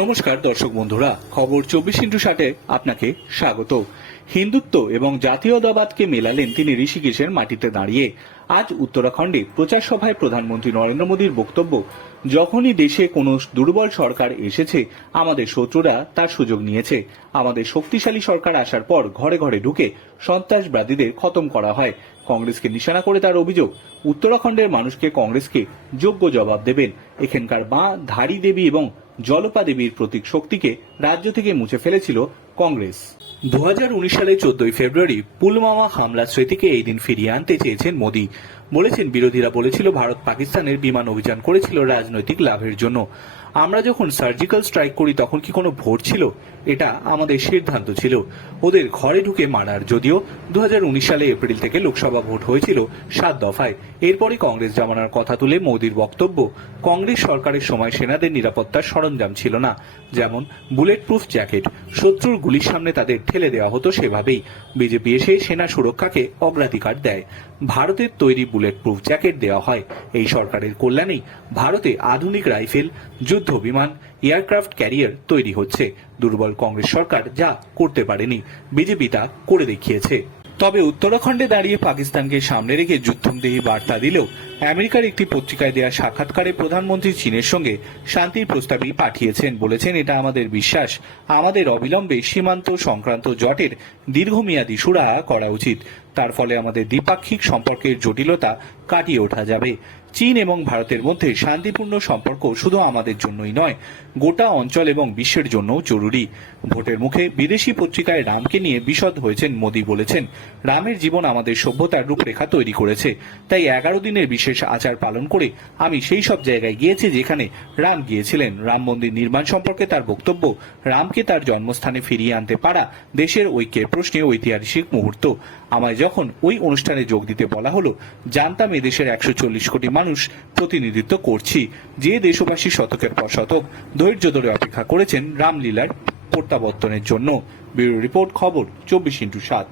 নমস্কার, দর্শক বন্ধুরা। খবর চব্বিশ ইন্টু ষাটে আপনাকে স্বাগত। হিন্দুত্ব এবং জাতীয়তাবাদকে মেলালেন তিনি ঋষিকেশের মাটিতে দাঁড়িয়ে। আজ উত্তরাখণ্ডে প্রচার সভায় প্রধানমন্ত্রী নরেন্দ্র মোদীর বক্তব্য, যখনই দেশে কোনো দুর্বল সরকার এসেছে, আমাদের শত্রুরা তার সুযোগ নিয়েছে। আমাদের শক্তিশালী সরকার আসার পর ঘরে ঘরে ঢুকে সন্ত্রাসবাদীদের খতম করা হয়। কংগ্রেসকে নিশানা করে তার অভিযোগ, উত্তরাখণ্ডের মানুষকে কংগ্রেসকে যোগ্য জবাব দেবেন। এখানকার মা, ধারী দেবী এবং জলপা দেবীর প্রতীক শক্তিকে রাজ্য থেকে মুছে ফেলেছিল কংগ্রেস। দু হাজার উনিশ সালে চোদ্দই ফেব্রুয়ারি পুলওয়ামা হামলা স্মৃতিকে এই দিন ফিরিয়ে আনতে চেয়েছেন মোদী। বলেছেন, বিরোধীরা বলেছিল, ভারত পাকিস্তানের বিমান অভিযান করেছিল রাজনৈতিক লাভের জন্য। আমরা যখন সার্জিক্যাল স্ট্রাইক করি, তখন কি কোনো ভোট ছিল? এটা আমাদের সিদ্ধান্ত ছিল। ওদের ঘরে ঢুকে মারার যদিও দু হাজার উনিশ সালে এপ্রিল থেকে লোকসভা ভোট হয়েছিল সাত দফায়। এরপরই কংগ্রেস জামানার কথা তুলে মোদীর বক্তব্য। কংগ্রেস সরকারের সময় সেনাদের নিরাপত্তার সরঞ্জাম ছিল না, যেমন বুলেট প্রুফ জ্যাকেট, শত্রুর গুলির সামনে তাদের ঠেলে দেওয়া হতো সেভাবেই। বিজেপি এসে সেনা সুরক্ষাকে অগ্রাধিকার দেয়। ভারতের তৈরি বুলেট প্রুফ জ্যাকেট দেওয়া হয়। এই সরকারের কল্যাণেই ভারতে আধুনিক রাইফেল, যুদ্ধ বিমান এয়ারক্রাফট ক্যারিয়ার তৈরি হচ্ছে। দুর্বল কংগ্রেস সরকার যা করতে পারেনি, বিজেপি তা করে দেখিয়েছে। তবে উত্তরাখণ্ডে দাঁড়িয়ে পাকিস্তানকে সামনে রেখে যুদ্ধমদেহী বার্তা দিলেও আমেরিকার একটি পত্রিকায় দেওয়া সাক্ষাৎকারে প্রধানমন্ত্রী চীনের সঙ্গে শান্তির প্রস্তাবই পাঠিয়েছেন বলেছেন। এটা আমাদের বিশ্বাস। আমাদের অবিলম্বে সীমান্ত সংক্রান্ত জটের দীর্ঘমেয়াদী সুরাহা করা উচিত। তার ফলে আমাদের দ্বিপাক্ষিক সম্পর্কের জটিলতা কাটিয়ে ওঠা যাবে। চীন এবং ভারতের মধ্যে শান্তিপূর্ণ সম্পর্ক শুধু আমাদের জন্যই নয়, গোটা অঞ্চল এবং বিশ্বের জন্যও জরুরি। ভোটের মুখে বিদেশি পত্রিকায় রামকে নিয়ে বিশদ হয়েছেন মোদী বলেছেন, রামের জীবন আমাদের সভ্যতার রূপরেখা তৈরি করেছে। তাই এগারো দিনের বিশেষ আচার পালন করে আমি সেই সব জায়গায় গিয়েছি যেখানে রাম গিয়েছিলেন। রাম মন্দির নির্মাণ সম্পর্কে তার বক্তব্য, রামকে তার জন্মস্থানে ফিরিয়ে আনতে পারা দেশের ঐক্যের প্রশ্নে ঐতিহাসিক মুহূর্ত। আমায় যখন ওই অনুষ্ঠানে যোগ দিতে বলা হলো, জানতাম এদেশের একশো চল্লিশ কোটি মানুষ প্রতিনিধিত্ব করছি। যে দেশবাসী শতকের পর শতক ধৈর্য ধরে অপেক্ষা করেছেন রামলীলার প্রত্যাবর্তনের জন্য। ব্যুরো রিপোর্ট, খবর, চব্বিশ ইন্টু সাত।